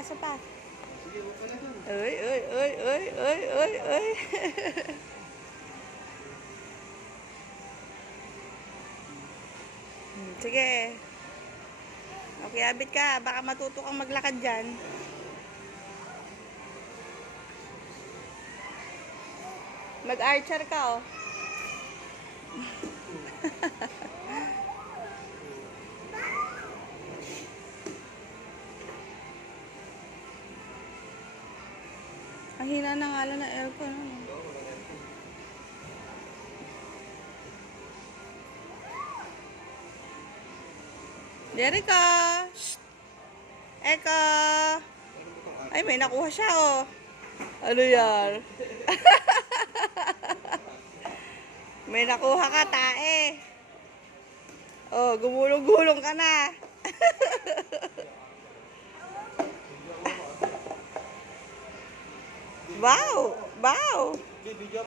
isa pa. Sige, huwag ka na dun. Uy, uy, uy, uy, uy, uy, uy. Sige. Okay, abit ka. Baka matuto kang maglakad dyan. Mag-archer ka, oh. Ang hina na nga lang ng aircon. Jericho! Shh! Eko! Ay, may nakuha siya, oh. Ano yan? May nakuha ka, tae. Oh, gumulong-gulong ka na. Wow! Wow!